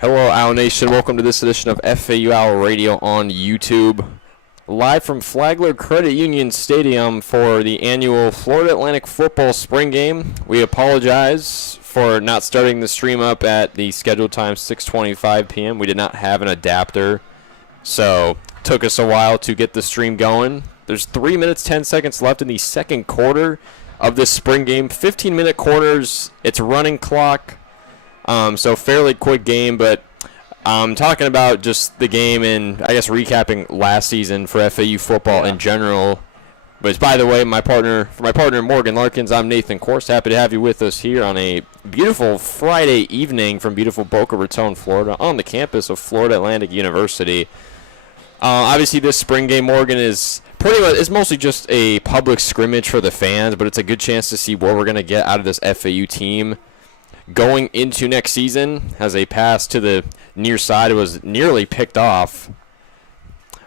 Hello, Owl Nation. Welcome to this edition of FAU Owl Radio on YouTube. Live from Flagler Credit Union Stadium for the annual Florida Atlantic Football Spring Game. We apologize for not starting the stream up at the scheduled time, 6:25 p.m. We did not have an adapter, so it took us a while to get the stream going. There's 3 minutes, 10 seconds left in the second quarter of this spring game. 15-minute quarters. It's running clock. So fairly quick game, but talking about just the game and I guess recapping last season for FAU football in general. Which, by the way, for my partner Morgan Larkins, I'm Nathan Korst. Happy to have you with us here on a beautiful Friday evening from beautiful Boca Raton, Florida, on the campus of Florida Atlantic University. Obviously, this spring game, Morgan, is mostly just a public scrimmage for the fans, but it's a good chance to see what we're going to get out of this FAU team going into next season. Has a pass to the near side. It was nearly picked off.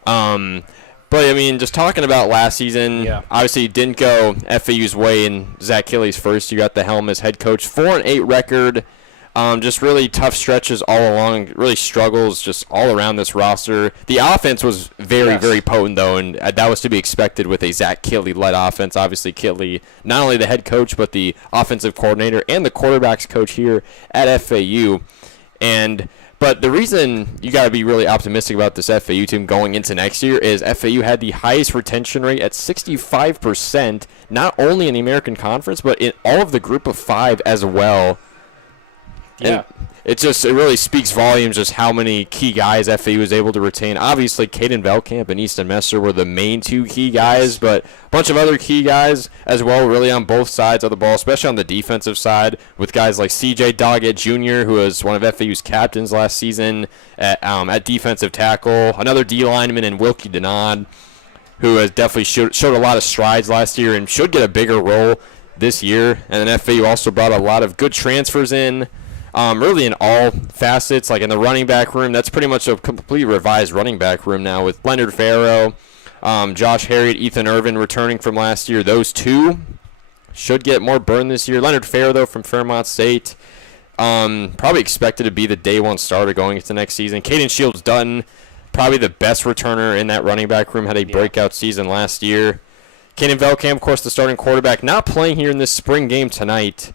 But, I mean, just talking about last season, obviously it didn't go FAU's way in Zach Killey's first year at the helm as head coach. 4-8 record. Just really tough stretches all along. Really struggles just all around this roster. The offense was very potent, though, and that was to be expected with a Zach Killey-led offense. Obviously, Killey, not only the head coach, but the offensive coordinator and the quarterbacks coach here at FAU. But the reason you got to be really optimistic about this FAU team going into next year is FAU had the highest retention rate at 65%, not only in the American Conference, but in all of the group of five as well. And it really speaks volumes just how many key guys FAU was able to retain. Obviously, Caden Velkamp and Easton Messer were the main two key guys, but a bunch of other key guys as well, really on both sides of the ball, especially on the defensive side, with guys like C.J. Doggett Jr., who was one of FAU's captains last season at defensive tackle, another D lineman in Wilkie Denard, who has definitely showed a lot of strides last year and should get a bigger role this year. And then FAU also brought a lot of good transfers in. Really in all facets, like in the running back room, that's pretty much a complete revised running back room now with Leonard Farrow, Josh Harriet, Ethan Irvin returning from last year. Those two should get more burn this year. Leonard Farrow, though, from Fairmont State, probably expected to be the day one starter going into next season. Caden Shields-Dutton, probably the best returner in that running back room, had a breakout season last year. Caden Velkamp, of course, the starting quarterback, not playing here in this spring game tonight.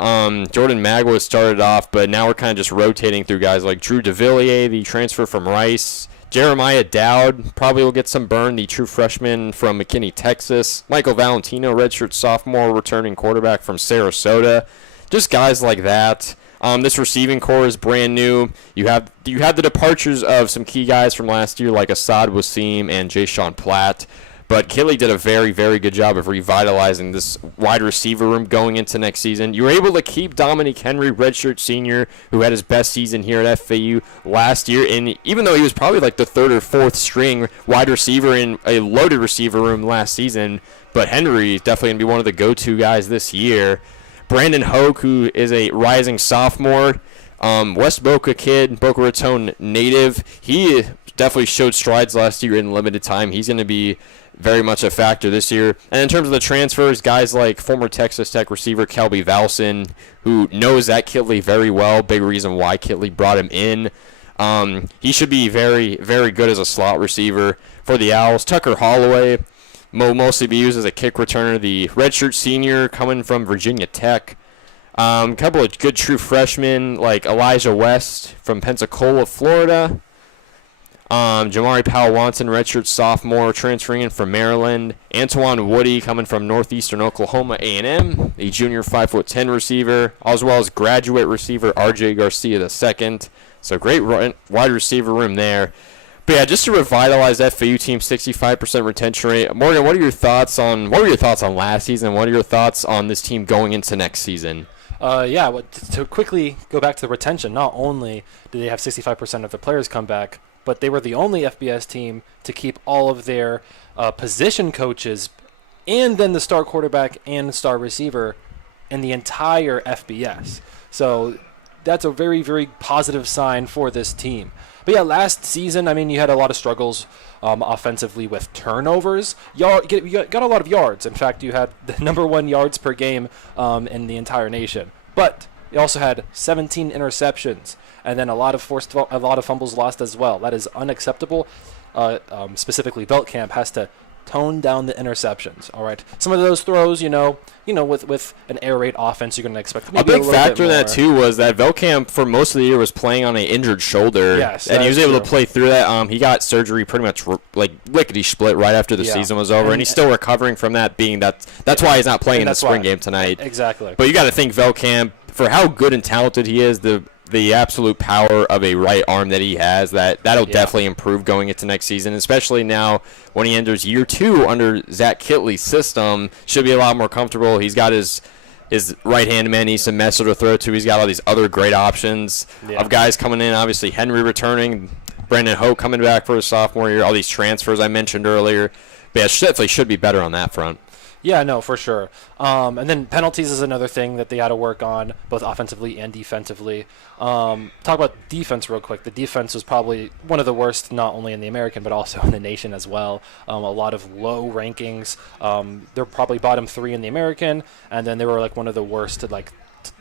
Jordan Magwood started off, but now we're kind of just rotating through guys like Drew DeVilliers, the transfer from Rice. Jeremiah Dowd probably will get some burn, the true freshman from McKinney, Texas. Michael Valentino, redshirt sophomore, returning quarterback from Sarasota. Just guys like that. This receiving core is brand new. You have the departures of some key guys from last year like Assad Wasim and Jay-Sean Platt. But Killey did a very, very good job of revitalizing this wide receiver room going into next season. You were able to keep Dominic Henry, redshirt senior, who had his best season here at FAU last year. And even though he was probably like the third or fourth string wide receiver in a loaded receiver room last season, but Henry is definitely going to be one of the go-to guys this year. Brandon Hoke, who is a rising sophomore, West Boca kid, Boca Raton native. He definitely showed strides last year in limited time. He's going to be very much a factor this year. And in terms of the transfers, guys like former Texas Tech receiver Kelby Valson, who knows Zach Killey very well, big reason why Killey brought him in. He should be very, very good as a slot receiver for the Owls. Tucker Holloway will mostly be used as a kick returner, the redshirt senior coming from Virginia Tech. A couple of good true freshmen like Elijah West from Pensacola, Florida. Jamari Powell-Watson, redshirt sophomore, transferring in from Maryland. Antoine Woody coming from Northeastern Oklahoma A&M, a junior 5'10" receiver, as well as graduate receiver R.J. Garcia II. So great wide receiver room there. But yeah, just to revitalize that FAU team, 65% retention rate. Morgan, what were your thoughts on last season? What are your thoughts on this team going into next season? To quickly go back to the retention, not only did they have 65% of the players come back, but they were the only FBS team to keep all of their position coaches and then the star quarterback and the star receiver in the entire FBS. So that's a very, very positive sign for this team. But yeah, last season, I mean, you had a lot of struggles offensively with turnovers. You got a lot of yards. In fact, you had the number one yards per game in the entire nation. But He also had 17 interceptions, and then a lot of fumbles lost as well. That is unacceptable. Specifically, Veltkamp has to tone down the interceptions. All right, some of those throws, with an air raid offense, you're going to expect maybe a big factor in that too was that Veltkamp for most of the year was playing on an injured shoulder. Yes, and he was able to play through that. He got surgery pretty much like lickety split right after the season was over, and he's still recovering from that. That's why he's not playing in the spring game tonight. Exactly. But you got to think Veltkamp, for how good and talented he is, the absolute power of a right arm that he has, that'll definitely improve going into next season, especially now when he enters year 2 under Zach Kittley's system. Should be a lot more comfortable. He's got his right-hand man, Easton Messer, to throw to. He's got all these other great options of guys coming in. Obviously, Henry returning, Brandon Hoke coming back for his sophomore year, all these transfers I mentioned earlier. But yeah, definitely should be better on that front. Yeah, no, for sure. And then penalties is another thing that they had to work on, both offensively and defensively. Talk about defense real quick. The defense was probably one of the worst, not only in the American, but also in the nation as well. A lot of low rankings. They're probably bottom 3 in the American, and then they were like one of the worst,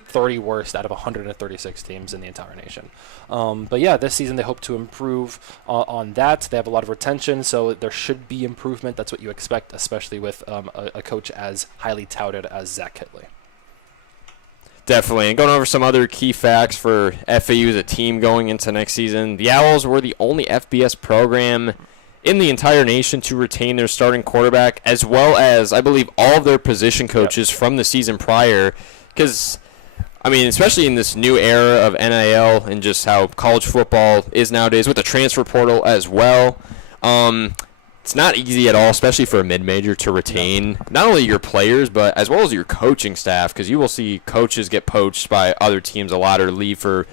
30 worst out of 136 teams in the entire nation. But yeah, this season they hope to improve on that. They have a lot of retention, so there should be improvement. That's what you expect, especially with a coach as highly touted as Zach Kittley. Definitely. And going over some other key facts for FAU as a team going into next season, the Owls were the only FBS program in the entire nation to retain their starting quarterback, as well as, I believe, all of their position coaches from the season prior. Because, especially in this new era of NIL and just how college football is nowadays with the transfer portal as well, it's not easy at all, especially for a mid-major, to retain not only your players, but as well as your coaching staff, because you will see coaches get poached by other teams a lot or leave for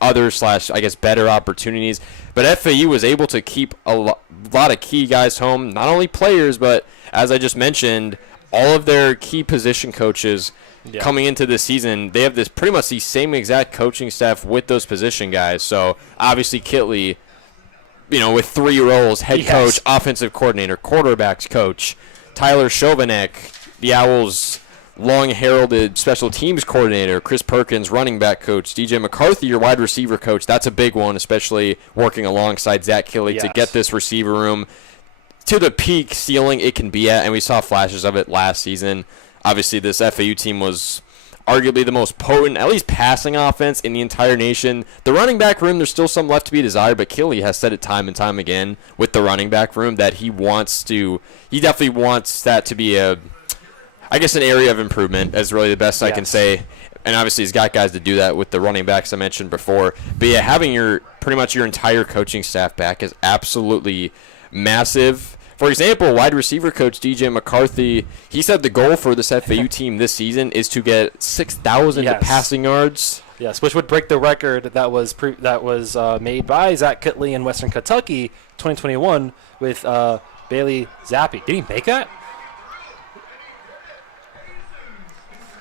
other / better opportunities. But FAU was able to keep a lot of key guys home, not only players, but as I just mentioned, all of their key position coaches coming into this season. They have pretty much the same exact coaching staff with those position guys. So obviously Kittley, with 3 roles: head coach, offensive coordinator, quarterbacks coach. Tyler Chauvinek, the Owls' long-heralded special teams coordinator. Chris Perkins, running back coach. DJ McCarthy, your wide receiver coach. That's a big one, especially working alongside Zach Kittley to get this receiver room to the peak ceiling it can be at, and we saw flashes of it last season. Obviously, this FAU team was arguably the most potent, at least passing offense in the entire nation. The running back room, there's still some left to be desired, but Kittley has said it time and time again with the running back room that he definitely wants that to be an area of improvement, is really the best I can say. And obviously he's got guys to do that with the running backs I mentioned before. But yeah, having pretty much your entire coaching staff back is absolutely massive. For example, wide receiver coach DJ McCarthy, he said the goal for this FAU team this season is to get 6,000 passing yards. Yes, which would break the record that was made by Zach Kittley in Western Kentucky 2021 with Bailey Zappi. Did he make that?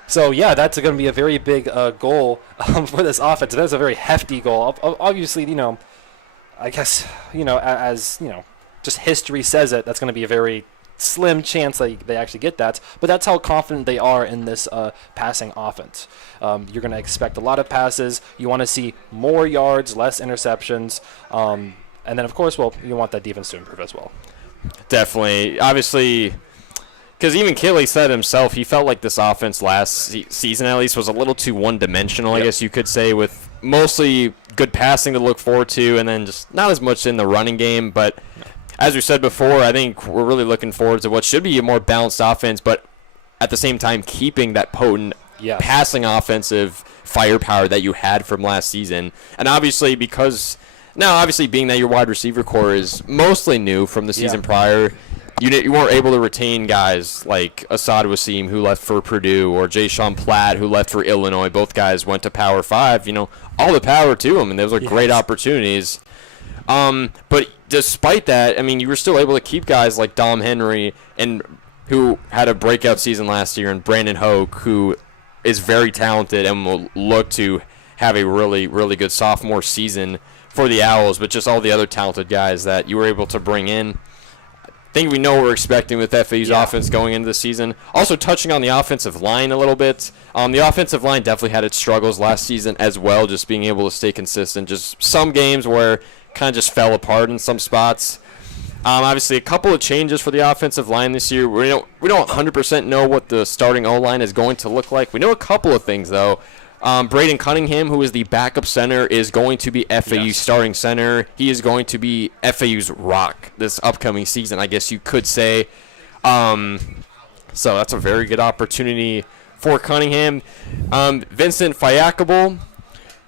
So, yeah, that's going to be a very big goal for this offense. That's a very hefty goal. Obviously, just history says it, that's going to be a very slim chance that they actually get that. But that's how confident they are in this passing offense. You're going to expect a lot of passes. You want to see more yards, less interceptions. And then, of course, you want that defense to improve as well. Definitely. Obviously, because even Kittley said himself, he felt like this offense last season at least was a little too one-dimensional, I guess you could say, with mostly good passing to look forward to and then just not as much in the running game. But as we said before, I think we're really looking forward to what should be a more balanced offense, but at the same time keeping that potent passing offensive firepower that you had from last season. And obviously being that your wide receiver core is mostly new from the season prior, you weren't able to retain guys like Asad Wasim, who left for Purdue, or Jay-Sean Platt, who left for Illinois. Both guys went to Power 5. All the power to them, and those are great opportunities. But despite that, you were still able to keep guys like Dom Henry, and who had a breakout season last year, and Brandon Hoke, who is very talented and will look to have a really, really good sophomore season for the Owls, but just all the other talented guys that you were able to bring in. think we know what we're expecting with FAU's offense going into the season. Also touching on the offensive line a little bit. The offensive line definitely had its struggles last season as well, just being able to stay consistent. Just some games where kind of just fell apart in some spots. Obviously, a couple of changes for the offensive line this year. We don't 100% know what the starting O-line is going to look like. We know a couple of things, though. Braden Cunningham, who is the backup center, is going to be FAU's starting center. He is going to be FAU's rock this upcoming season, I guess you could say. So that's a very good opportunity for Cunningham. Vincent Fayakable,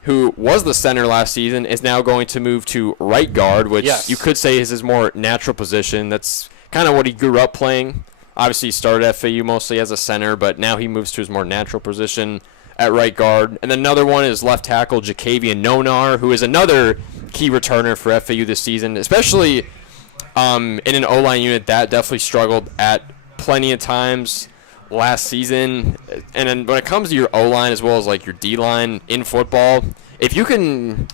who was the center last season, is now going to move to right guard, which you could say is his more natural position. That's kind of what he grew up playing. Obviously, he started at FAU mostly as a center, but now he moves to his more natural position at right guard. And then another one is left tackle Jacavian Nonar, who is another key returner for FAU this season, especially in an O-line unit that definitely struggled at plenty of times last season. And then when it comes to your O-line as well as like your D-line in football, if you can,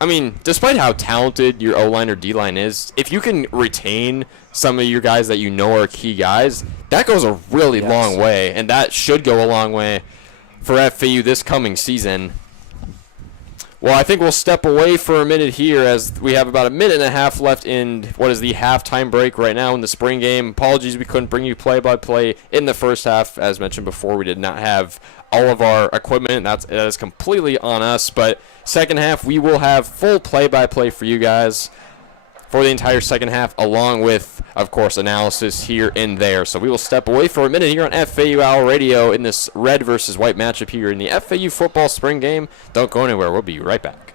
I mean, despite how talented your O-line or D-line is, if you can retain some of your guys that you know are key guys, that goes a really long way, and that should go a long way for FAU this coming season. Well, I think we'll step away for a minute here as we have about a minute and a half left in what is the halftime break right now in the spring game. Apologies we couldn't bring you play-by-play in the first half. As mentioned before, we did not have all of our equipment. That is completely on us. But second half, we will have full play-by-play for you guys for the entire second half, along with, of course, analysis here and there. So we will step away for a minute here on FAU Owl Radio in this red versus white matchup here in the FAU football spring game. Don't go anywhere. We'll be right back.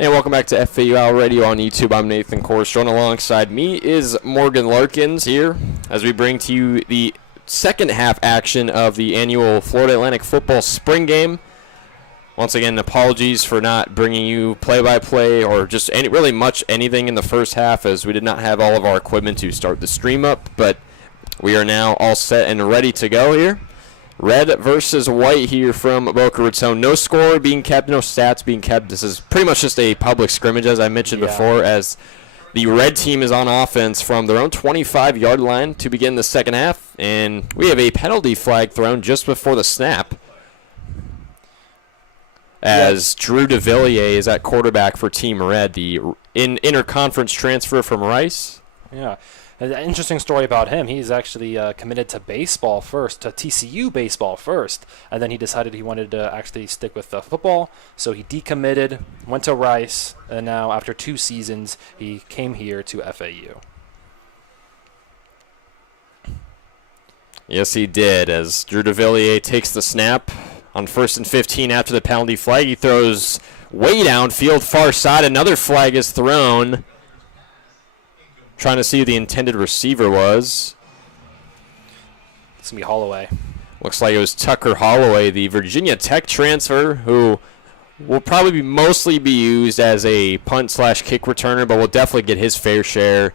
And welcome back to FAU Owl Radio on YouTube. I'm Nathan Korst. Joined alongside me is Morgan Larkins here as we bring to you the second half action of the annual Florida Atlantic football spring game. Once again, apologies for not bringing you play-by-play or just really much anything in the first half, as we did not have all of our equipment to start the stream up, but we are now all set and ready to go here. Red versus white here from Boca Raton. No score being kept, no stats being kept. This is pretty much just a public scrimmage, as I mentioned before, as the red team is on offense from their own 25-yard line to begin the second half. And we have a penalty flag thrown just before the snap, as Drew DeVilliers is at quarterback for Team Red, the interconference transfer from Rice. Yeah. An interesting story about him. He's actually committed to baseball first, to TCU baseball first, and then he decided he wanted to actually stick with football, so he decommitted, went to Rice, and now after 2 seasons, he came here to FAU. Yes, he did, as Drew DeVilliers takes the snap on 1st and 15 after the penalty flag. He throws way downfield, far side. Another flag is thrown. Trying to see who the intended receiver was. It's going to be Holloway. Looks like it was Tucker Holloway, the Virginia Tech transfer, who will probably mostly be used as a punt/kick returner, but will definitely get his fair share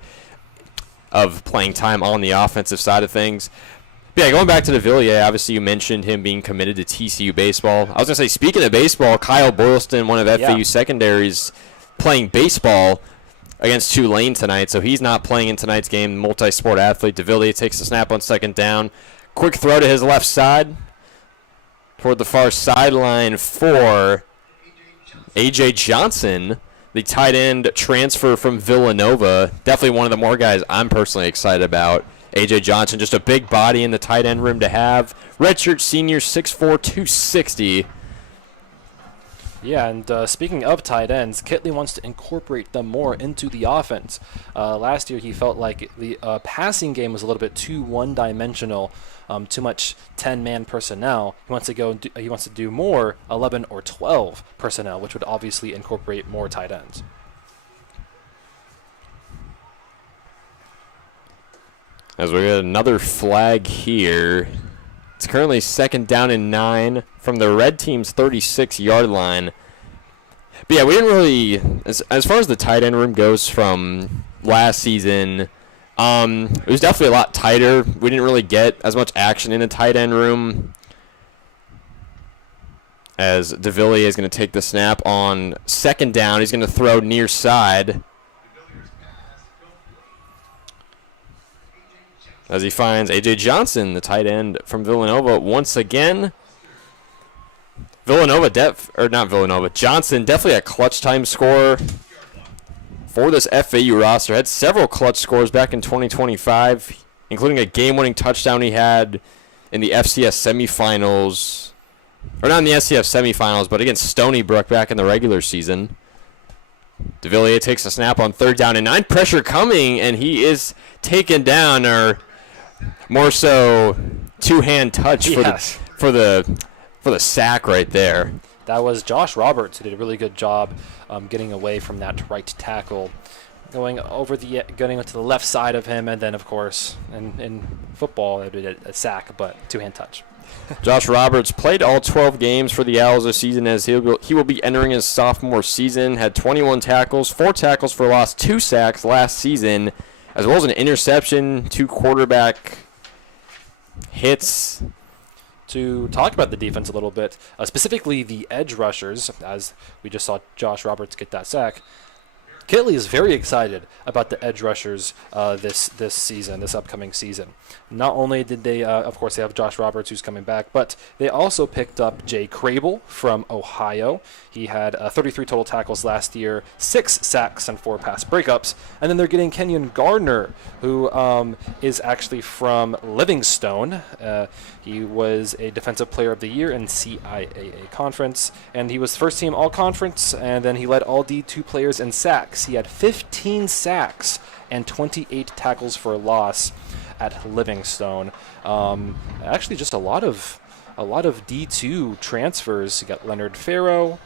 of playing time on the offensive side of things. But yeah, going back to de Villiers, obviously you mentioned him being committed to TCU baseball. I was going to say, speaking of baseball, Kyle Boylston, one of FAU secondaries, playing baseball against Tulane tonight, so he's not playing in tonight's game. Multi-sport athlete. De Villiers takes the snap on second down. Quick throw to his left side toward the far sideline for A.J. Johnson, the tight end transfer from Villanova. Definitely one of the more guys I'm personally excited about. A.J. Johnson, just a big body in the tight end room to have. Redshirt senior, 6'4", 260. Yeah, and speaking of tight ends, Kitley wants to incorporate them more into the offense. Last year, he felt like the passing game was a little bit too one-dimensional, too much 10-man personnel. He wants to do more 11 or 12 personnel, which would obviously incorporate more tight ends. As we get another flag here. It's currently 2nd down and 9 from the red team's 36-yard line. But yeah, we didn't really, as far as the tight end room goes from last season, it was definitely a lot tighter. We didn't really get as much action in the tight end room. As de Villiers is going to take the snap on 2nd down. He's going to throw near side. As he finds A.J. Johnson, the tight end from Villanova, once again. Johnson, definitely a clutch time scorer for this FAU roster. Had several clutch scores back in 2025, including a game-winning touchdown he had in the FCS semifinals. Or not in the FCS semifinals, but against Stony Brook back in the regular season. De Villiers takes a snap on 3rd down and 9. Pressure coming, and he is taken down, or more so two-hand touch for the sack right there. That was Josh Roberts, who did a really good job getting away from that right tackle, going to the left side of him, and then, of course, in football, it would be a sack, but two-hand touch. Josh Roberts played all 12 games for the Owls this season, as he will be entering his sophomore season. Had 21 tackles, 4 tackles for loss, 2 sacks last season, as well as an interception, 2 quarterback hits. To talk about the defense a little bit, specifically the edge rushers, as we just saw Josh Roberts get that sack, Kitley is very excited about the edge rushers this upcoming season. Not only did they, of course, they have Josh Roberts who's coming back, but they also picked up Jay Crable from Ohio. He had 33 total tackles last year, 6 sacks and 4 pass breakups. And then they're getting Kenyon Gardner, who is actually from Livingstone. He was a Defensive Player of the Year in CIAA Conference, and he was first team All-Conference, and then he led all D2 players in sacks. He had 15 sacks and 28 tackles for loss at Livingstone. Actually, just a lot of D2 transfers. You got Leonard Farrow,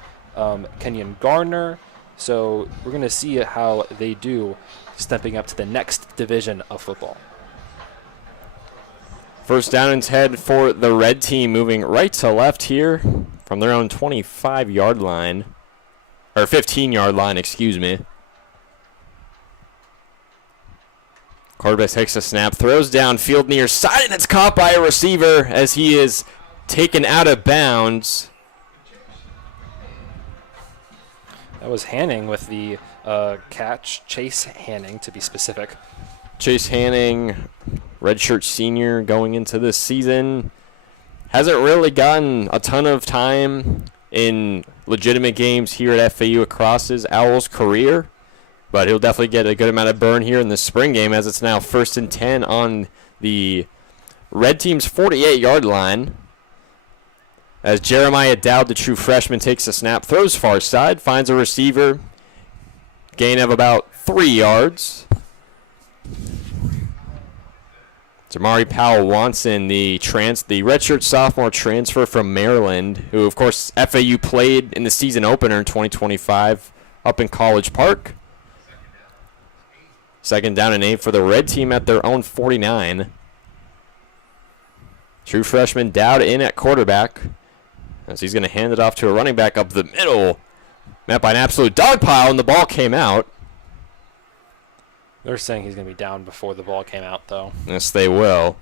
Kenyon Gardner. So we're going to see how they do stepping up to the next division of football. First down and 10 for the red team, moving right to left here from their own 25-yard line. Or 15-yard line, excuse me. Quarterback takes a snap, throws downfield near side, and it's caught by a receiver as he is taken out of bounds. That was Hanning with the catch. Chase Hanning, to be specific. Chase Hanning, redshirt senior going into this season. Hasn't really gotten a ton of time in legitimate games here at FAU across his Owls career, but he'll definitely get a good amount of burn here in the spring game, as it's now 1st and 10 on the red team's 48-yard line. As Jeremiah Dowd, the true freshman, takes a snap, throws far side, finds a receiver, gain of about 3 yards. Jamari Powell-Watson, the redshirt sophomore transfer from Maryland, who, of course, FAU played in the season opener in 2025 up in College Park. 2nd down and 8 for the red team at their own 49. True freshman Dowd in at quarterback, as he's going to hand it off to a running back up the middle. Met by an absolute dog pile, and the ball came out. They're saying he's going to be down before the ball came out, though. Yes, they will.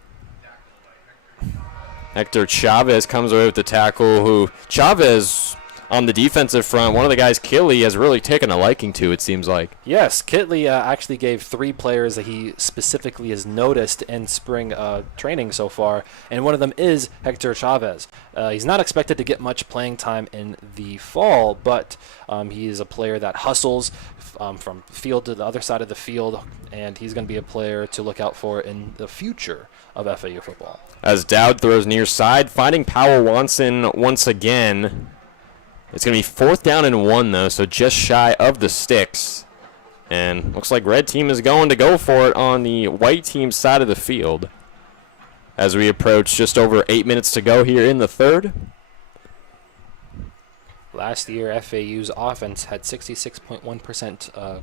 Hector Chavez comes away with the tackle, who Chavez on the defensive front, one of the guys Kitley has really taken a liking to, it seems like. Yes, Kitley actually gave 3 players that he specifically has noticed in spring training so far, and one of them is Hector Chavez. He's not expected to get much playing time in the fall, but he is a player that hustles from field to the other side of the field, and he's going to be a player to look out for in the future of FAU football. As Dowd throws near side, finding Powell Watson once again. It's going to be 4th down and 1, though, so just shy of the sticks. And looks like red team is going to go for it on the white team side of the field. As we approach just over 8 minutes to go here in the third. Last year, FAU's offense had 66.1%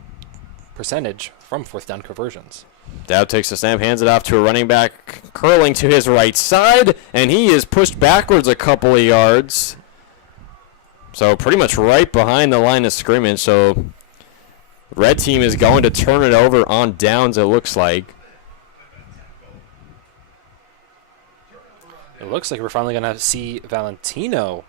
percentage from 4th down conversions. Dowd takes the snap, hands it off to a running back, curling to his right side, and he is pushed backwards a couple of yards. So pretty much right behind the line of scrimmage. So red team is going to turn it over on downs, it looks like. It looks like we're finally going to see Valentino,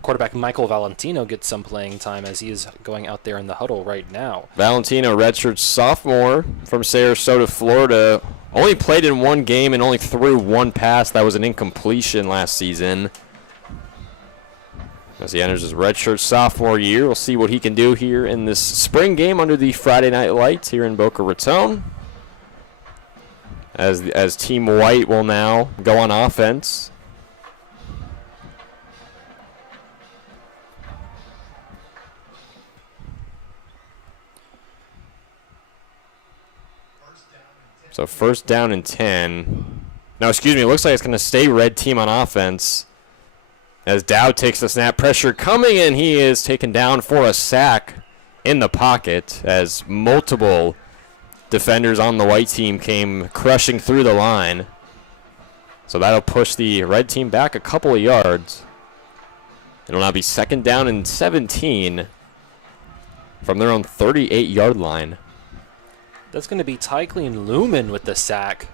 quarterback Michael Valentino, get some playing time as he is going out there in the huddle right now. Valentino, redshirt sophomore from Sarasota, Florida. Only played in 1 game and only threw 1 pass. That was an incompletion last season. As he enters his redshirt sophomore year, we'll see what he can do here in this spring game under the Friday night lights here in Boca Raton. As Team White will now go on offense. So 1st down and 10. No, excuse me, it looks like it's going to stay red team on offense. As Dowd takes the snap, pressure coming in, he is taken down for a sack in the pocket as multiple defenders on the white team came crushing through the line. So that'll push the red team back a couple of yards. It'll now be 2nd down and 17 from their own 38-yard line. That's going to be Tycleen Lumen with the sack.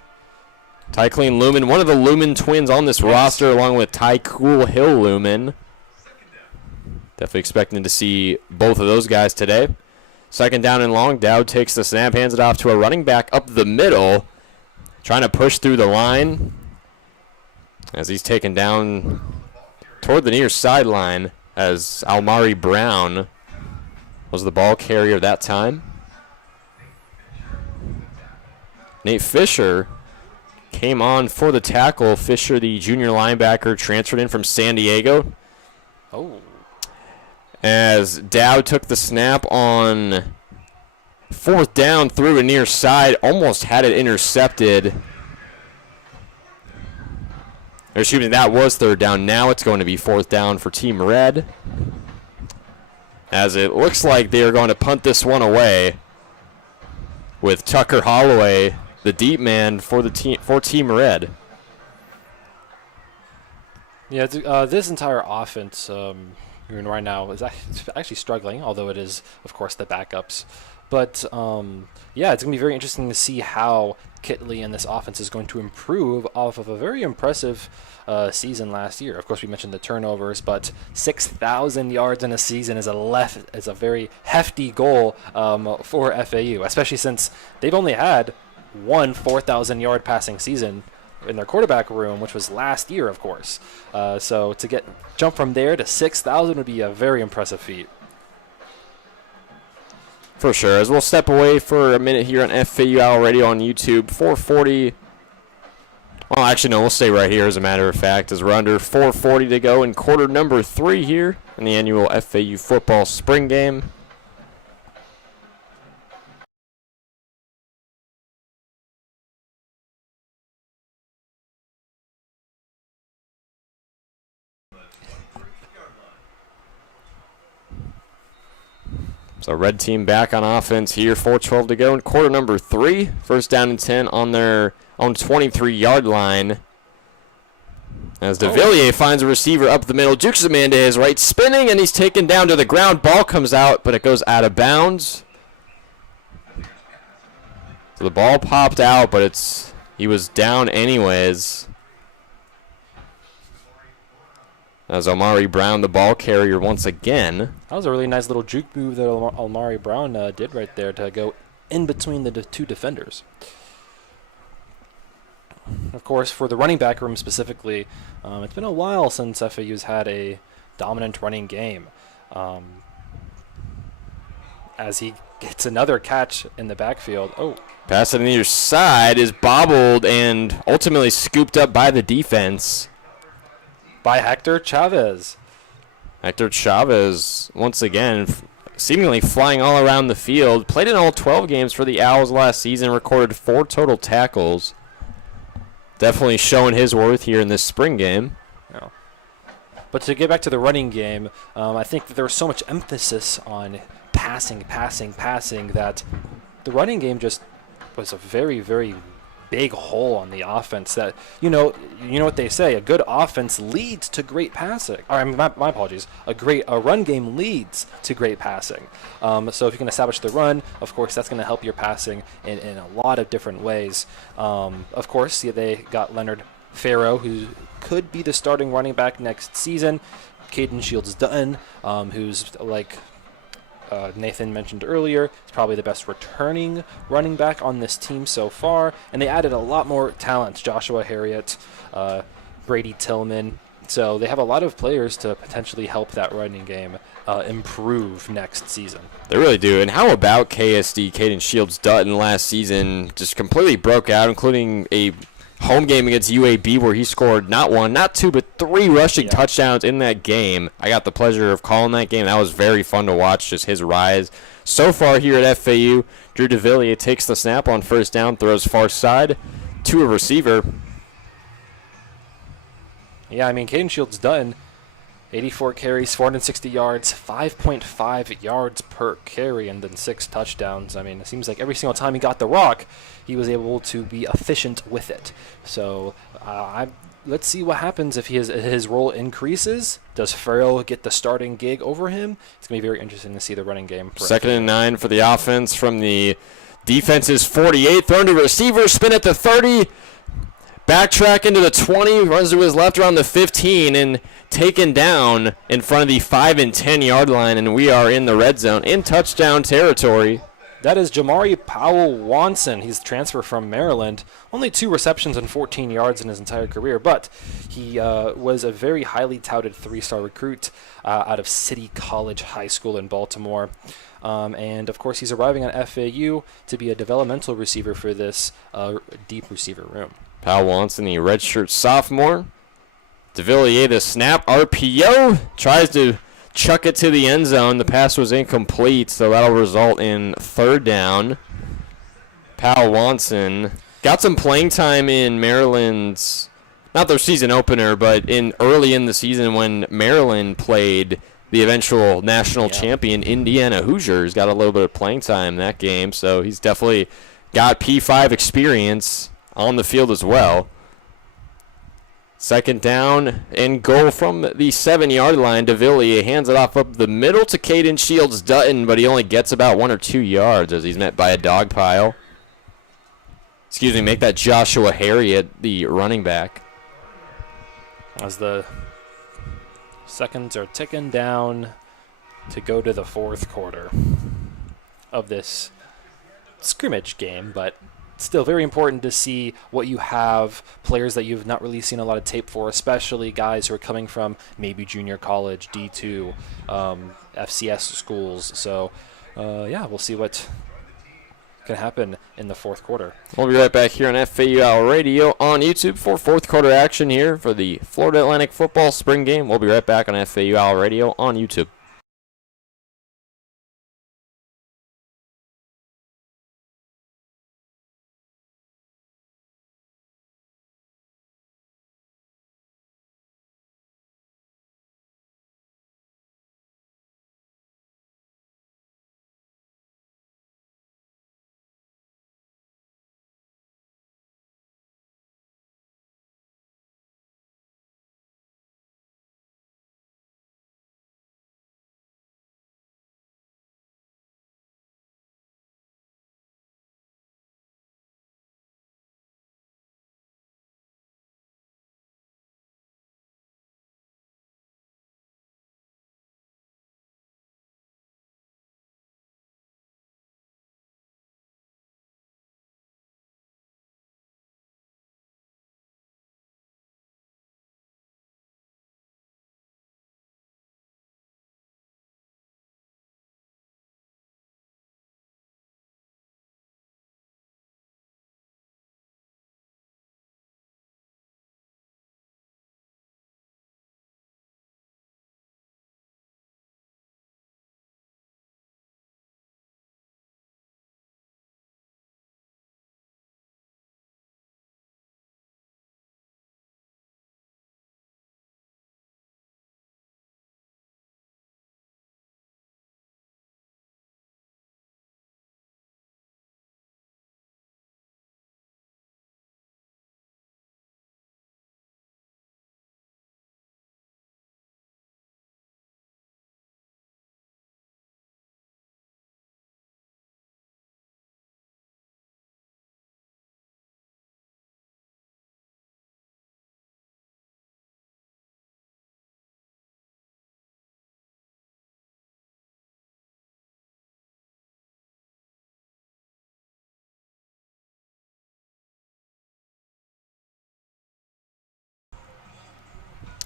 Tycleen Lumen, one of the Lumen twins on this roster, along with Ty Cool Hill Lumen. Definitely expecting to see both of those guys today. 2nd down and long. Dowd takes the snap, hands it off to a running back up the middle, trying to push through the line as he's taken down toward the near sideline as Almari Brown was the ball carrier that time. Nate Fisher came on for the tackle. Fisher, the junior linebacker, transferred in from San Diego. Oh. As Dowd took the snap on 4th down through a near side, almost had it intercepted. Or excuse me, that was 3rd down. Now it's going to be 4th down for Team Red. As it looks like they are going to punt this one away with Tucker Holloway, the deep man for Team Red. Yeah, this entire offense right now is actually struggling, although it is, of course, the backups. But, yeah, it's going to be very interesting to see how Kitley and this offense is going to improve off of a very impressive season last year. Of course, we mentioned the turnovers, but 6,000 yards in a season is a very hefty goal for FAU, especially since they've only had one 4,000-yard passing season in their quarterback room, which was last year, of course. So to jump from there to 6,000 would be a very impressive feat. For sure. As we'll step away for a minute here on FAU Owl Radio on YouTube, 4:40. Well, actually, no, we'll stay right here, as a matter of fact, as we're under 4:40 to go in quarter number 3 here in the annual FAU football spring game. So red team back on offense here, 4:12 to go in quarter number 3. 1st down and 10 on their own 23-yard line. As DeVilliers finds a receiver up the middle. Jukes him into his right, spinning, and he's taken down to the ground. Ball comes out, but it goes out of bounds. So the ball popped out, but he was down anyways. As Omari Brown, the ball carrier once again. That was a really nice little juke move that Omari Brown did right there to go in between the two defenders. Of course, for the running back room specifically, it's been a while since FAU's had a dominant running game. As he gets another catch in the backfield. Oh. Pass on the near side is bobbled and ultimately scooped up by the defense. By Hector Chavez. Hector Chavez, once again, seemingly flying all around the field. Played in all 12 games for the Owls last season, recorded 4 total tackles. Definitely showing his worth here in this spring game. Yeah. But to get back to the running game, I think that there was so much emphasis on passing, that the running game just was a very, very big hole on the offense. That you know what they say: a good offense leads to great passing. Or I mean, my apologies. A run game leads to great passing. So if you can establish the run, of course, that's going to help your passing in a lot of different ways. Of course, they got Leonard Farrow, who could be the starting running back next season. Caden Shields-Dutton, who's like Nathan mentioned earlier, is probably the best returning running back on this team so far. And they added a lot more talent. Joshua Harriet, Brady Tillman. So they have a lot of players to potentially help that running game improve next season. They really do. And how about KSD, Caden Shields-Dutton, last season just completely broke out, including a home game against UAB where he scored not 1, not 2, but 3 rushing touchdowns in that game. I got the pleasure of calling that game. That was very fun to watch, just his rise. So far here at FAU, Drew DeVilliers takes the snap on first down, throws far side to a receiver. Yeah, I mean, Caden Shields-Dutton, 84 carries, 460 yards, 5.5 yards per carry, and then 6 touchdowns. I mean, it seems like every single time he got the rock, he was able to be efficient with it. So let's see what happens if his role increases. Does Farrell get the starting gig over him? It's going to be very interesting to see the running game. Second and 9 for the offense from the defense's 48. Thrown to receiver, spin at the 30. Backtrack into the 20, runs to his left around the 15, and taken down in front of the 5 and 10 yard line, and we are in the red zone in touchdown territory. That is Jamari Powell-Watson. He's transferred from Maryland. Only 2 receptions and 14 yards in his entire career, but he was a very highly touted 3-star recruit out of City College High School in Baltimore. And, of course, he's arriving on FAU to be a developmental receiver for this deep receiver room. Powell-Watson, the redshirt sophomore. DeVilliers, the snap, RPO, tries to chuck it to the end zone. The pass was incomplete, so that'll result in 3rd down. Powell-Watson got some playing time in Maryland's, not their season opener, but early in the season when Maryland played the eventual national champion Indiana Hoosiers. Got a little bit of playing time in that game, so he's definitely got P5 experience on the field as well. Second down and goal from the 7-yard line. DeVilliers hands it off up the middle to Caden Shields-Dutton, but he only gets about 1 or 2 yards as he's met by a dog pile. Make that Joshua Harriet the running back. As the seconds are ticking down to go to the 4th quarter of this scrimmage game, but still very important to see what you have, players that you've not really seen a lot of tape for, especially guys who are coming from maybe junior college, D2, FCS schools. So, we'll see what can happen in the 4th quarter. We'll be right back here on FAU Radio on YouTube for 4th quarter action here for the Florida Atlantic football spring game. We'll be right back on FAU Radio on YouTube.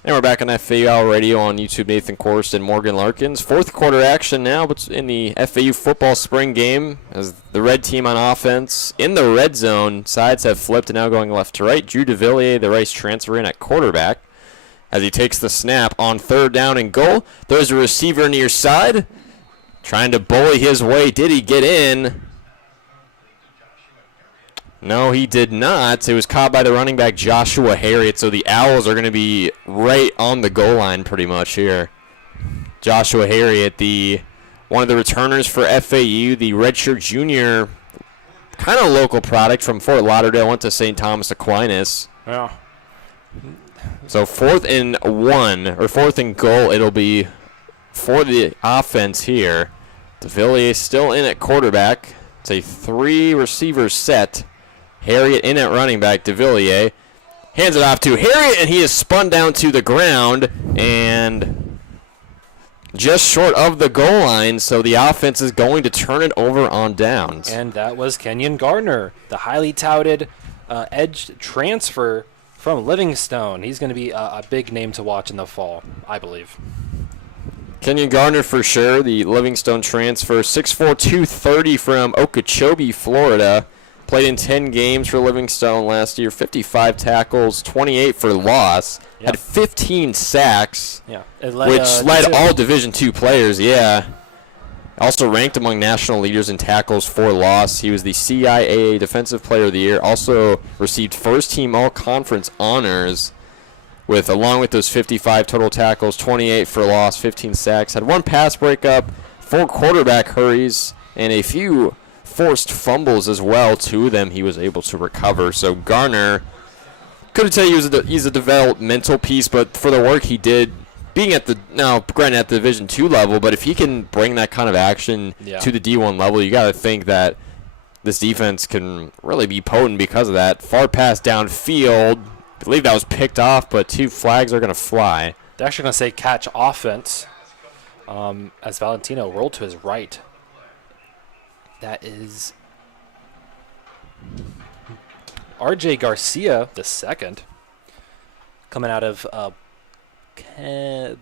And we're back on FAU Radio on YouTube. Nathan Korst and Morgan Larkins. Fourth quarter action now in the FAU football spring game as the red team on offense in the red zone. Sides have flipped and now going left to right. Drew DeVilliers, the Rice transfer, in at quarterback as he takes the snap on third down and goal. There's a receiver near side trying to bully his way. Did he get in? No, he did not. It was caught by the running back, Joshua Harriet. So the Owls are going to be right on the goal line pretty much here. Joshua Harriet, one of the returners for FAU, the redshirt junior, kind of local product from Fort Lauderdale, went to St. Thomas Aquinas. Yeah. So 4th and goal, it'll be for the offense here. DeVilliers still in at quarterback. It's a 3-receiver set. Harriet in at running back. DeVilliers hands it off to Harriet, and he is spun down to the ground and just short of the goal line, so the offense is going to turn it over on downs. And that was Kenyon Gardner, the highly touted edge transfer from Livingstone. He's going to be a big name to watch in the fall, I believe. Kenyon Gardner for sure, the Livingstone transfer, 6'4", 230 from Okeechobee, Florida. Played in 10 games for Livingstone last year, 55 tackles, 28 for loss. Yep. Had 15 sacks, which led all Division II players, Also ranked among national leaders in tackles for loss. He was the CIAA Defensive Player of the Year. Also received first-team all-conference honors along with those 55 total tackles, 28 for loss, 15 sacks. Had 1 pass breakup, 4 quarterback hurries, and a few forced fumbles as well. 2 of them he was able to recover. So Garner, couldn't tell you he's a developmental piece, but for the work he did, being granted at the Division II level, but if he can bring that kind of action to the D1 level, you got to think that this defense can really be potent because of that. Far pass downfield, I believe that was picked off, but 2 flags are going to fly. They're actually going to say catch offense as Valentino rolled to his right. That is R.J. Garcia, the second, coming out of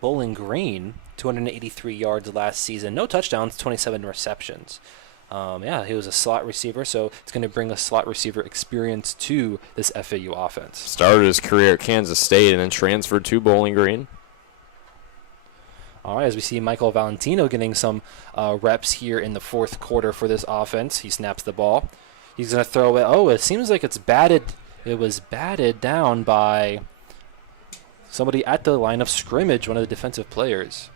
Bowling Green, 283 yards last season. No touchdowns, 27 receptions. He was a slot receiver, so it's going to bring a slot receiver experience to this FAU offense. Started his career at Kansas State and then transferred to Bowling Green. All right, as we see Michael Valentino getting some reps here in the fourth quarter for this offense. He snaps the ball. He's going to throw it. Oh, it seems like it's batted. It was batted down by somebody at the line of scrimmage, one of the defensive players.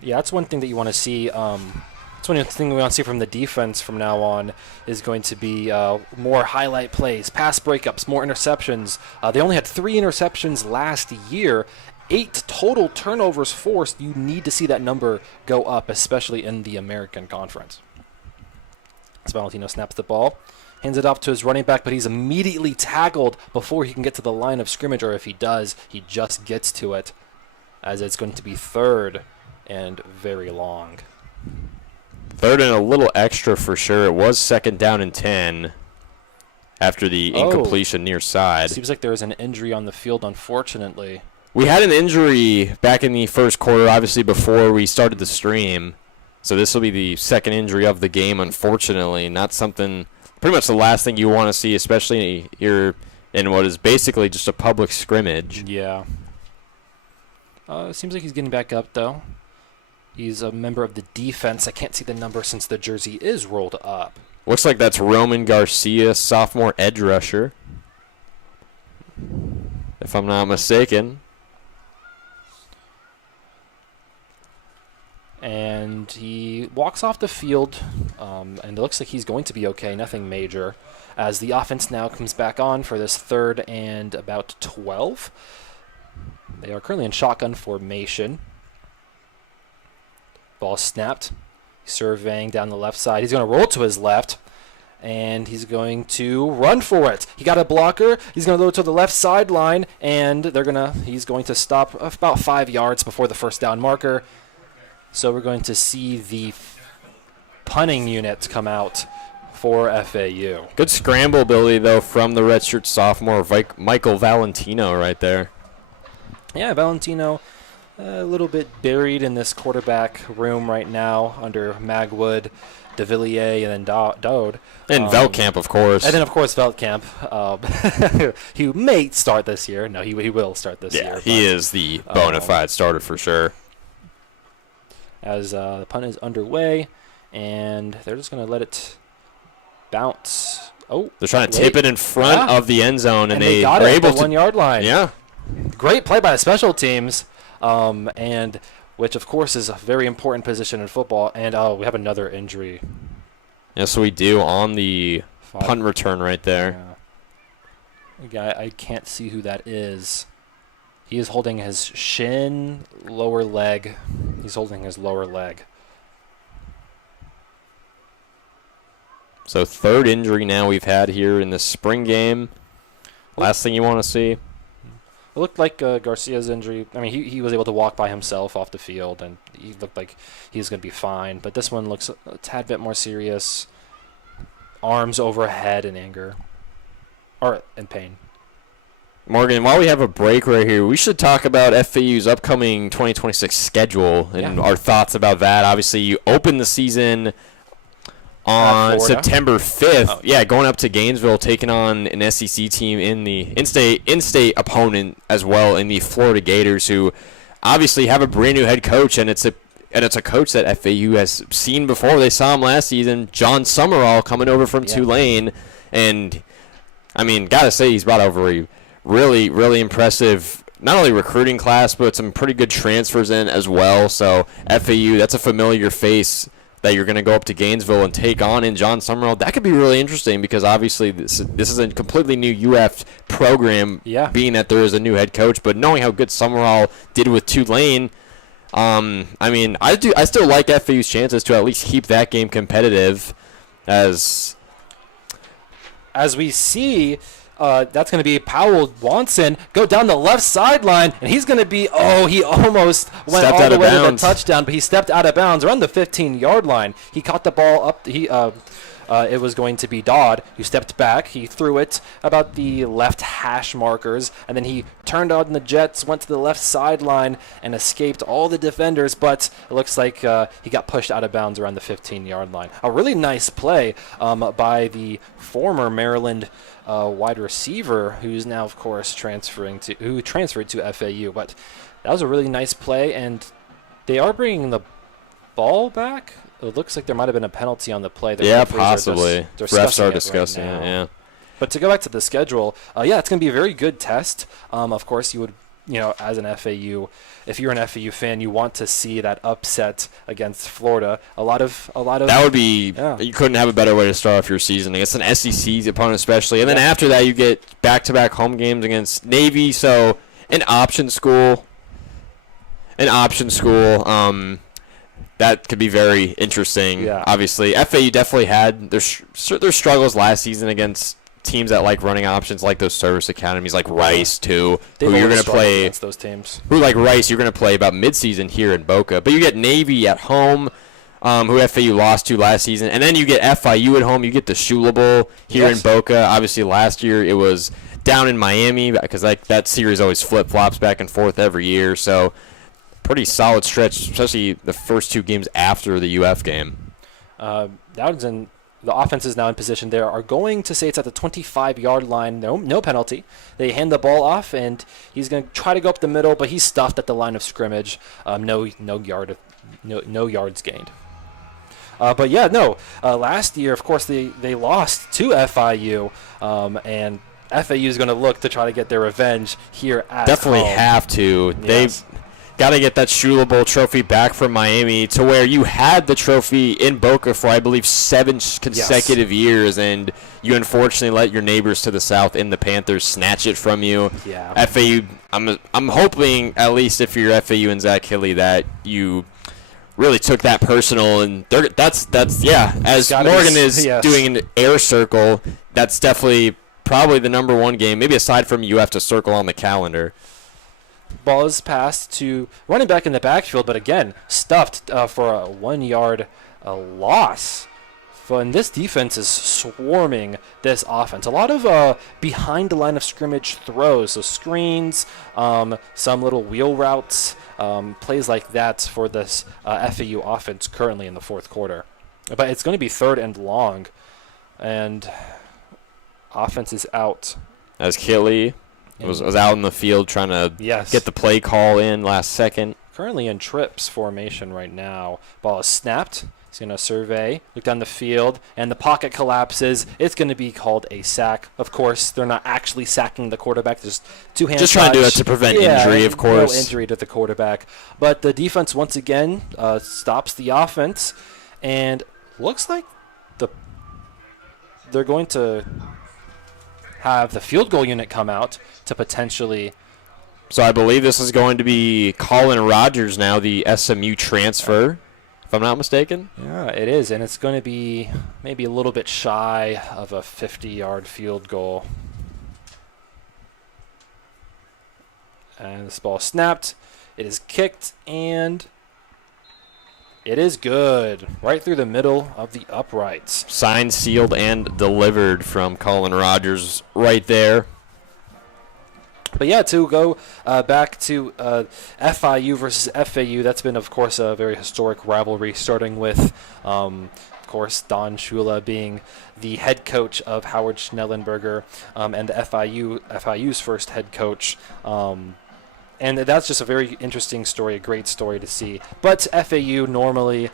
Yeah, that's one thing that you want to see. That's one thing we want to see from the defense from now on is going to be more highlight plays, pass breakups, more interceptions. They only had 3 interceptions last year, 8 total turnovers forced. You need to see that number go up, especially in the American Conference. As Valentino snaps the ball, hands it off to his running back, but he's immediately tackled before he can get to the line of scrimmage, or if he does, he just gets to it, as it's going to be 3rd and very long. 3rd and a little extra for sure. It was 2nd down and 10 after the incompletion near side. Seems like there was an injury on the field, unfortunately. We had an injury back in the first quarter, obviously, before we started the stream. So this will be the 2nd injury of the game, unfortunately. Not something, pretty much the last thing you want to see, especially here in what is basically just a public scrimmage. Yeah. It seems like he's getting back up, though. He's a member of the defense. I can't see the number since the jersey is rolled up. Looks like that's Roman Garcia, sophomore edge rusher, if I'm not mistaken. And he walks off the field, and it looks like he's going to be okay, nothing major, as the offense now comes back on for this 3rd and about 12. They are currently in shotgun formation. Ball snapped. He's surveying down the left side. He's going to roll to his left, and he's going to run for it. He got a blocker. He's going to go to the left sideline, and he's going to stop about 5 yards before the first down marker. So we're going to see the punting unit come out for FAU. Good scramble ability, though, from the redshirt sophomore, Michael Valentino right there. Yeah, Valentino a little bit buried in this quarterback room right now under Magwood, DeVilliers, and then Dode. And Veldkamp, of course. And then, of course, Veldkamp. He may start this year. No, he will start this year. Yeah, he is the bona fide starter for sure. As the punt is underway, and they're just going to let it bounce. Oh, they're trying to tip it in front of the end zone, and they got are it able at the 1 yard line. Yeah. Great play by the special teams, and which, of course, is a very important position in football. And, we have another injury. Yes, we do on the punt return right there. Yeah. A guy, I can't see who that is. He is holding his shin, lower leg. He's holding his lower leg. So third injury now we've had here in the spring game. Last thing you want to see. It looked like Garcia's injury. I mean, he was able to walk by himself off the field, and he looked like he was going to be fine. But this one looks a tad bit more serious. Arms overhead in anger. Or in pain. Morgan, while we have a break right here, we should talk about FAU's upcoming 2026 schedule and our thoughts about that. Obviously, you open the season on September 5th. Oh. Yeah, going up to Gainesville, taking on an SEC team in the in-state opponent as well in the Florida Gators, who obviously have a brand new head coach, and it's a coach that FAU has seen before. They saw him last season, John Summerall, coming over from Tulane, and I mean, gotta say he's brought over a really, really impressive, not only recruiting class, but some pretty good transfers in as well. So FAU, that's a familiar face that you're going to go up to Gainesville and take on in John Summerall. That could be really interesting because obviously this is a completely new UF program, being that there is a new head coach. But knowing how good Summerall did with Tulane, I mean, I still like FAU's chances to at least keep that game competitive. As we see, that's going to be Powell Watson go down the left sideline, and he's going to be, he almost went all the way to the touchdown, but he stepped out of bounds around the 15-yard line. He caught the ball up. It was going to be Dodd who stepped back. He threw it about the left hash markers, and then he turned on the jets, went to the left sideline, and escaped all the defenders, but it looks like he got pushed out of bounds around the 15-yard line. A really nice play by the former Maryland wide receiver, who's now, of course, transferred to FAU. But that was a really nice play, and they are bringing the ball back. It looks like there might have been a penalty on the play. Possibly. Refs are discussing it, yeah. But to go back to the schedule, it's going to be a very good test. Of course, you would, as an FAU, if you're an FAU fan, you want to see that upset against Florida. A lot of that would be. Yeah. You couldn't have a better way to start off your season against an SEC opponent, especially. And then after that, you get back-to-back home games against Navy. So an option school. That could be very interesting. Yeah. Obviously, FAU definitely had their struggles last season against teams that like running options, like those service academies, like Rice too. Who you're going to play against those teams? Who like Rice, you're going to play about midseason here in Boca. But you get Navy at home, who FAU lost to last season, and then you get FIU at home. You get the Shula Bowl here in Boca. Obviously, last year it was down in Miami because that series always flip flops back and forth every year. So. Pretty solid stretch, especially the first two games after the UF game. The offense is now in position. They are going to say it's at the 25-yard line. No penalty. They hand the ball off, and he's going to try to go up the middle, but he's stuffed at the line of scrimmage. No yards gained. Last year, of course, they lost to FIU, and FAU is going to look to try to get their revenge here at Definitely home. Have to. Yes. They've got to get that Shula Bowl trophy back from Miami to where you had the trophy in Boca for, I believe, 7 consecutive years, and you unfortunately let your neighbors to the south in the Panthers snatch it from you. Yeah. FAU, I'm hoping, at least if you're FAU and Zach Hilley, that you really took that personal, and that's as Morgan is doing an air circle, that's definitely probably the number one game, maybe aside from UF to circle on the calendar. Ball is passed to running back in the backfield, but again, stuffed for a 1 yard loss fun. This defense is swarming this offense. A lot of behind the line of scrimmage throws, so screens, some little wheel routes, plays like that for this FAU offense currently in the fourth quarter. But it's going to be 3rd and long, and offense is out. As Kelly was out in the field trying to get the play call in last second. Currently in trips formation right now. Ball is snapped. He's going to survey, look down the field, and the pocket collapses. It's going to be called a sack. Of course, they're not actually sacking the quarterback. Just two-hand Just trying to do that to prevent injury, of course. No injury to the quarterback. But the defense, once again, stops the offense. And looks like they're going to have the field goal unit come out to potentially... So I believe this is going to be Colin Rogers now, the SMU transfer, if I'm not mistaken. Yeah, it is, and it's going to be maybe a little bit shy of a 50-yard field goal. And this ball snapped. It is kicked, and it is good. Right through the middle of the uprights. Signed, sealed, and delivered from Colin Rogers right there. But yeah, to go back to FIU versus FAU, that's been, of course, a very historic rivalry, starting with, of course, Don Shula being the head coach of Howard Schnellenberger and FIU's first head coach. And that's just a very interesting story, a great story to see. But FAU normally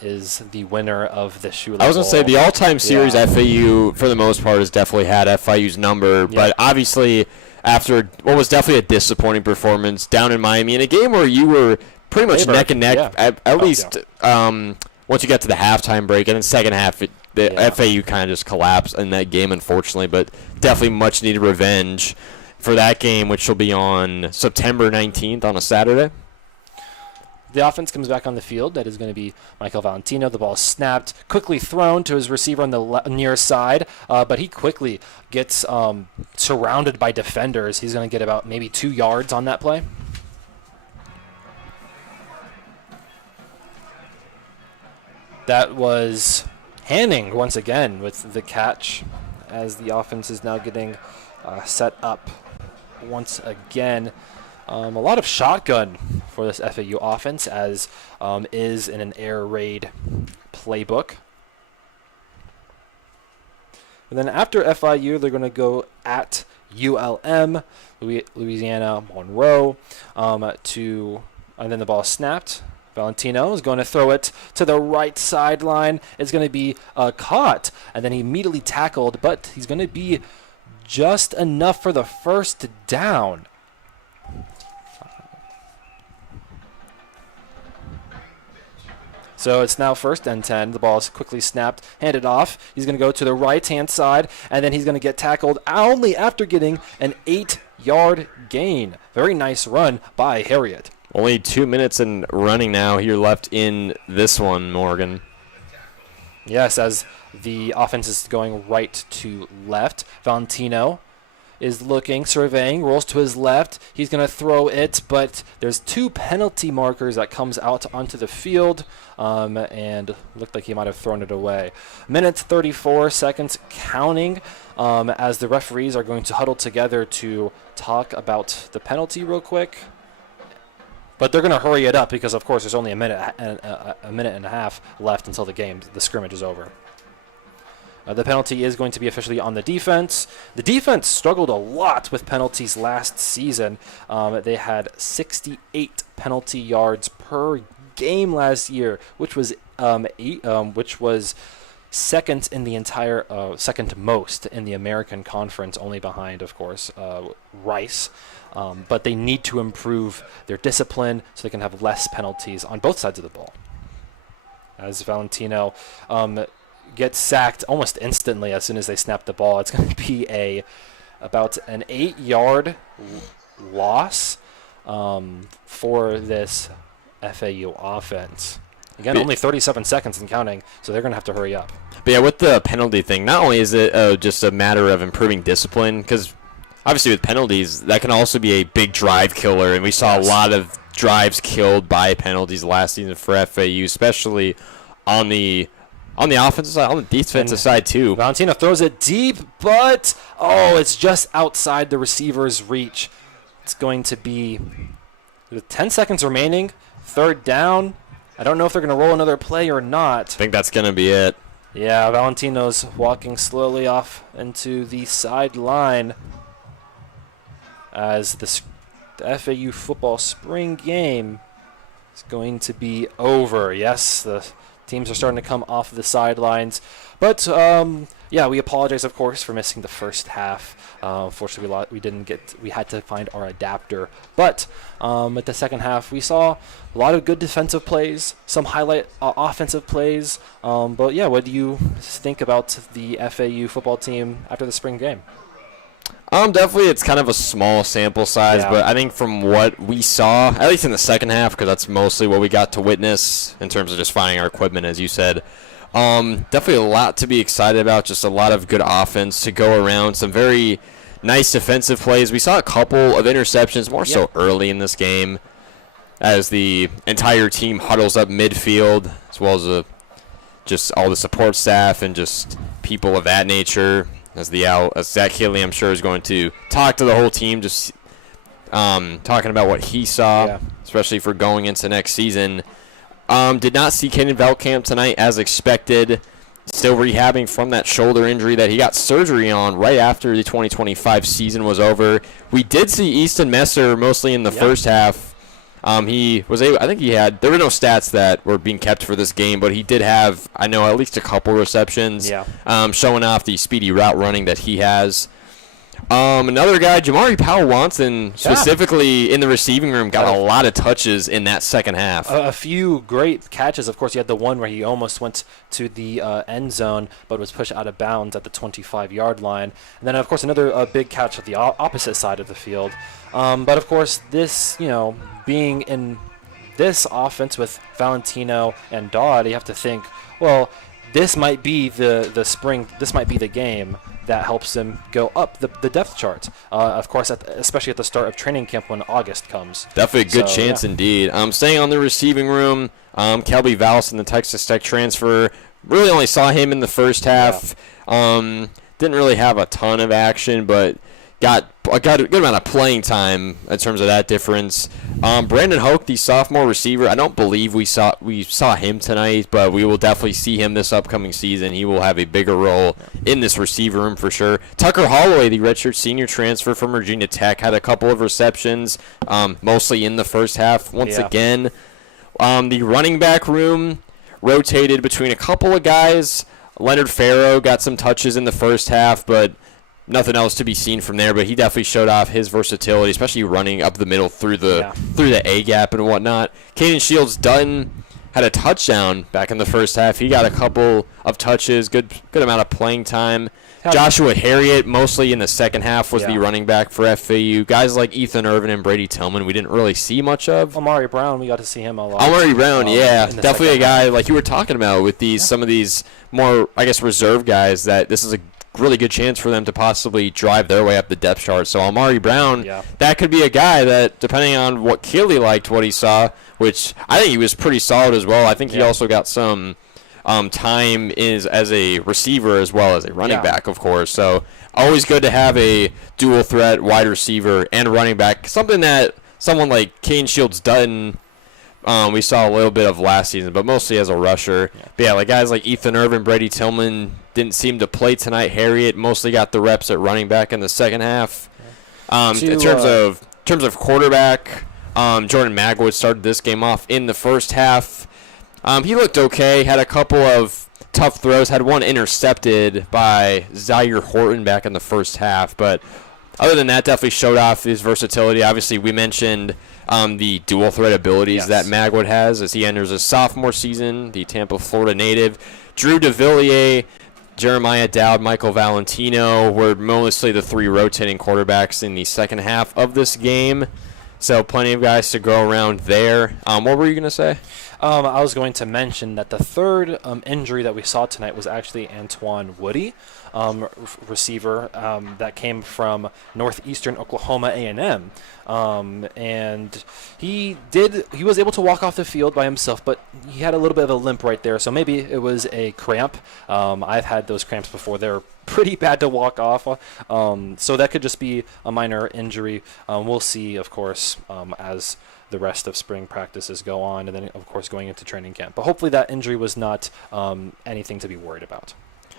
is the winner of the Shula Bowl. I was going to say, the all-time series FAU, for the most part, has definitely had FIU's number. But obviously, after what was definitely a disappointing performance down in Miami, in a game where you were pretty much neck and neck, at least once you got to the halftime break. And in the second half, FAU kind of just collapsed in that game, unfortunately. But definitely much-needed revenge for that game, which will be on September 19th on a Saturday. The offense comes back on the field. That is going to be Michael Valentino. The ball is snapped, quickly thrown to his receiver on the near side, but he quickly gets surrounded by defenders. He's going to get about maybe 2 yards on that play. That was Hanning once again with the catch, as the offense is now getting set up once again. A lot of shotgun for this FAU offense, as is in an air raid playbook. And then after FIU, they're going to go at ULM, Louisiana Monroe, and then the ball snapped. Valentino is going to throw it to the right sideline. It's going to be caught, and then he immediately tackled, but he's going to be just enough for the first down. So it's now 1st and 10. The ball is quickly snapped, handed off. He's going to go to the right-hand side, and then he's going to get tackled only after getting an 8-yard gain. Very nice run by Harriet. Only 2 minutes and running now here left in this one, Morgan. Yes, as the offense is going right to left. Valentino is looking, surveying, rolls to his left. He's going to throw it, but there's 2 penalty markers that comes out onto the field, and looked like he might have thrown it away. Minutes 34 seconds counting, as the referees are going to huddle together to talk about the penalty real quick. But they're going to hurry it up because, of course, there's only a minute and a half left until the scrimmage is over. The penalty is going to be officially on the defense. The defense struggled a lot with penalties last season. They had 68 penalty yards per game last year, which was second in the entire second most in the American Conference, only behind, of course, Rice. But they need to improve their discipline so they can have less penalties on both sides of the ball. As Valentino gets sacked almost instantly as soon as they snap the ball, it's going to be about an 8-yard loss for this FAU offense. Again, only 37 seconds and counting, so they're going to have to hurry up. But yeah, with the penalty thing, not only is it just a matter of improving discipline, because obviously with penalties, that can also be a big drive killer, and we saw a lot of drives killed by penalties last season for FAU, especially on the On the offensive side, on the defensive side too. Valentino throws it deep, but it's just outside the receiver's reach. It's going to be with 10 seconds remaining, 3rd down. I don't know if they're going to roll another play or not. I think that's going to be it. Yeah, Valentino's walking slowly off into the sideline as the FAU football spring game is going to be over. Yes, the teams are starting to come off the sidelines. But, we apologize, of course, for missing the first half. Unfortunately, we had to find our adapter. But at the second half, we saw a lot of good defensive plays, some highlight offensive plays. What do you think about the FAU football team after the spring game? Definitely it's kind of a small sample size, but I think from what we saw, at least in the second half, because that's mostly what we got to witness in terms of just finding our equipment, as you said, definitely a lot to be excited about, just a lot of good offense to go around, some very nice defensive plays. We saw a couple of interceptions, more so early in this game, as the entire team huddles up midfield, as well as just all the support staff and just people of that nature. As Zach Healy, I'm sure, is going to talk to the whole team, just talking about what he saw, especially for going into next season. Did not see Caden Veltkamp tonight as expected. Still rehabbing from that shoulder injury that he got surgery on right after the 2025 season was over. We did see Easton Messer mostly in the first half. He was able, I think there were no stats that were being kept for this game, but he did have, I know, at least a couple receptions, showing off the speedy route running that he has. Another guy, Jamari Powell-Watson, specifically in the receiving room, got a lot of touches in that second half. A few great catches. Of course, you had the one where he almost went to the end zone, but was pushed out of bounds at the 25-yard line. And then, of course, another big catch at the opposite side of the field. But, of course, this, being in this offense with Valentino and Dodd, you have to think, well, this might be the spring, this might be the game that helps them go up the depth chart. Of course, especially at the start of training camp when August comes. Definitely a good chance indeed. Staying on the receiving room, Kelby Vallis, the Texas Tech transfer, really only saw him in the first half. Didn't really have a ton of action, but got a good amount of playing time in terms of that difference. Brandon Hoke, the sophomore receiver, I don't believe we saw him tonight, but we will definitely see him this upcoming season. He will have a bigger role in this receiver room for sure. Tucker Holloway, the redshirt senior transfer from Virginia Tech, had a couple of receptions, mostly in the first half. Once again, the running back room rotated between a couple of guys. Leonard Farrow got some touches in the first half, but nothing else to be seen from there. But he definitely showed off his versatility, especially running up the middle through the A gap and whatnot. Caden Shields Dutton had a touchdown back in the first half. He got a couple of touches, good amount of playing time. Joshua Harriet, mostly in the second half, was the running back for FAU. Guys like Ethan Irvin and Brady Tillman, we didn't really see much of. Amari Brown, we got to see him a lot. Amari Brown, definitely a guy like you were talking about with some of these more, I guess, reserve guys, that this is a really good chance for them to possibly drive their way up the depth chart. So Amari Brown, that could be a guy that, depending on what Keeley liked, what he saw, which I think he was pretty solid as well. I think he also got some time as a receiver as well as a running back, of course. So always good to have a dual threat wide receiver and running back, something that someone like Kane Shields Dutton we saw a little bit of last season, but mostly as a rusher. But like guys like Ethan Irvin, Brady Tillman didn't seem to play tonight. Harriet mostly got the reps at running back in the second half. In terms of quarterback, Jordan Magwood started this game off in the first half. He looked okay, had a couple of tough throws, had one intercepted by Zaire Horton back in the first half, but other than that, definitely showed off his versatility. Obviously, we mentioned the dual threat abilities that Magwood has as he enters his sophomore season, the Tampa, Florida native. Drew DeVilliers, Jeremiah Dowd, Michael Valentino were mostly the three rotating quarterbacks in the second half of this game. So plenty of guys to go around there. What were you going to say? I was going to mention that the third injury that we saw tonight was actually Antoine Woody, receiver that came from Northeastern Oklahoma A&M. And he was able to walk off the field by himself, but he had a little bit of a limp right there. So maybe it was a cramp. I've had those cramps before. They're pretty bad to walk off. So that could just be a minor injury. We'll see, of course, as the rest of spring practices go on, and then, of course, going into training camp. But hopefully that injury was not anything to be worried about.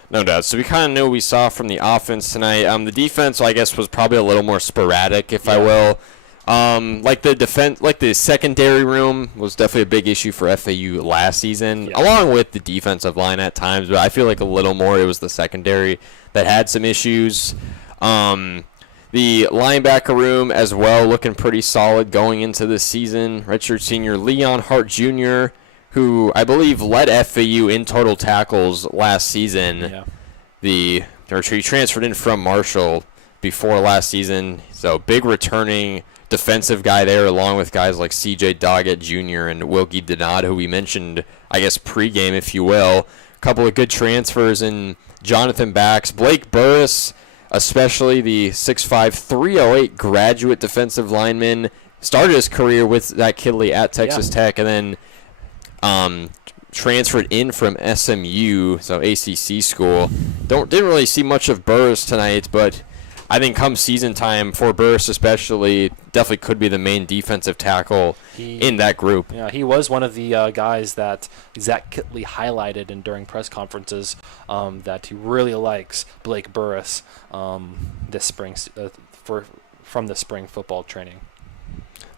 No doubt. So we kind of knew what we saw from the offense tonight. The defense, I guess, was probably a little more sporadic, if I will. Like the secondary room was definitely a big issue for FAU last season, along with the defensive line at times. But I feel like a little more it was the secondary that had some issues. The linebacker room as well, looking pretty solid going into this season. Redshirt senior Leon Hart Jr., who I believe led FAU in total tackles last season. He transferred in from Marshall before last season. So big returning defensive guy there, along with guys like C.J. Doggett Jr. and Wilkie Denard, who we mentioned, I guess, pregame, if you will. A couple of good transfers in Jonathan Bax. Blake Burris, especially the 6'5", 308 graduate defensive lineman, started his career with Zach Kidley at Texas Tech, and then transferred in from SMU, so ACC school. Didn't really see much of Burris tonight, but I think come season time for Burris especially, definitely could be the main defensive tackle in that group. Yeah, he was one of the guys that Zach Kidley highlighted during press conferences that he really likes Blake Burris this spring from the spring football training.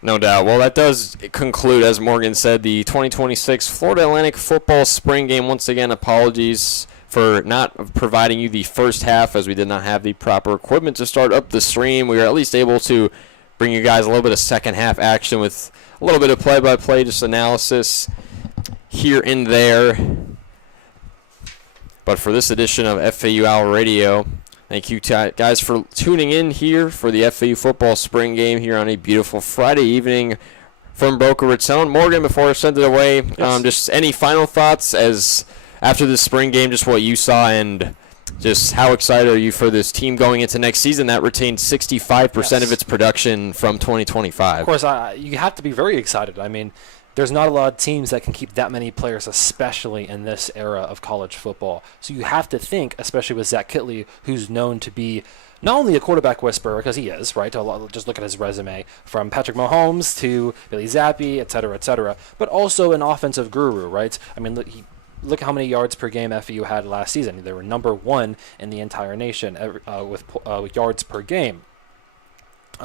No doubt. Well, that does conclude, as Morgan said, the 2026 Florida Atlantic football spring game. Once again, apologies for not providing you the first half, as we did not have the proper equipment to start up the stream. We were at least able to bring you guys a little bit of second half action with a little bit of play-by-play, just analysis here and there. But for this edition of FAU Owl Radio, thank you guys for tuning in here for the FAU football spring game here on a beautiful Friday evening from Boca Raton. Morgan, before I send it away, just any final thoughts as after the spring game, just what you saw, and just how excited are you for this team going into next season that retained 65% of its production from 2025? Of course, you have to be very excited. I mean, there's not a lot of teams that can keep that many players, especially in this era of college football. So you have to think, especially with Zach Kidley, who's known to be not only a quarterback whisperer, because he is, right? Just look at his resume, from Patrick Mahomes to Billy Zappi, et cetera, but also an offensive guru, right? I mean, look how many yards per game FAU had last season. They were number one in the entire nation with yards per game.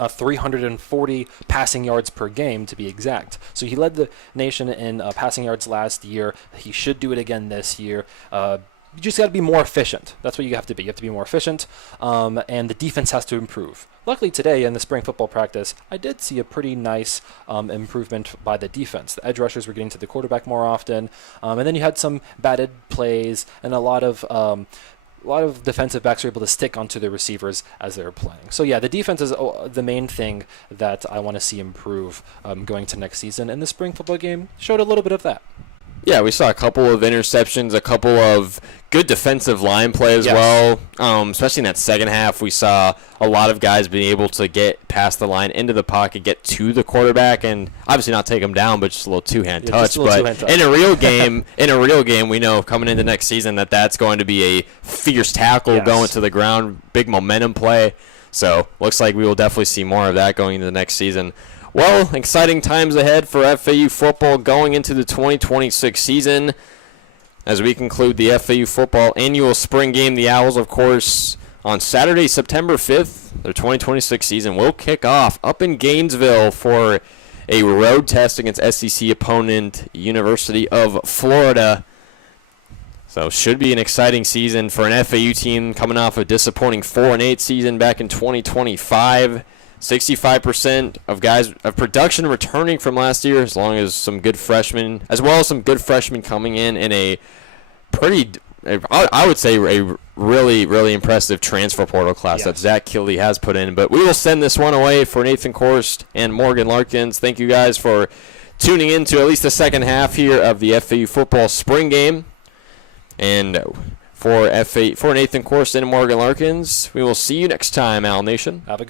340 passing yards per game, to be exact. So he led the nation in passing yards last year. He should do it again this year. You just got to be more efficient. That's what you have to be. You have to be more efficient, and the defense has to improve. Luckily today in the spring football practice, I did see a pretty nice improvement by the defense. The edge rushers were getting to the quarterback more often, and then you had some batted plays and a lot of defensive backs were able to stick onto the receivers as they were playing. So yeah, the defense is the main thing that I want to see improve going to next season, and the spring football game showed a little bit of that. Yeah, we saw a couple of interceptions, a couple of good defensive line play as well. Especially in that second half, we saw a lot of guys being able to get past the line, into the pocket, get to the quarterback, and obviously not take him down, but just a little two-hand touch. But in a real game, we know coming into next season that's going to be a fierce tackle going to the ground, big momentum play. So looks like we will definitely see more of that going into the next season. Well, exciting times ahead for FAU football going into the 2026 season. As we conclude the FAU football annual spring game, the Owls, of course, on Saturday, September 5th, their 2026 season will kick off up in Gainesville for a road test against SEC opponent University of Florida. So should be an exciting season for an FAU team coming off a disappointing 4-8 season back in 2025. 65% of guys of production returning from last year, as well as some good freshmen coming in a pretty, I would say, a really, really impressive transfer portal class that Zach Kidley has put in. But we will send this one away for Nathan Korst and Morgan Larkins. Thank you guys for tuning in to at least the second half here of the FAU football spring game. And for Nathan Korst and Morgan Larkins, we will see you next time, Owl Nation. Have a good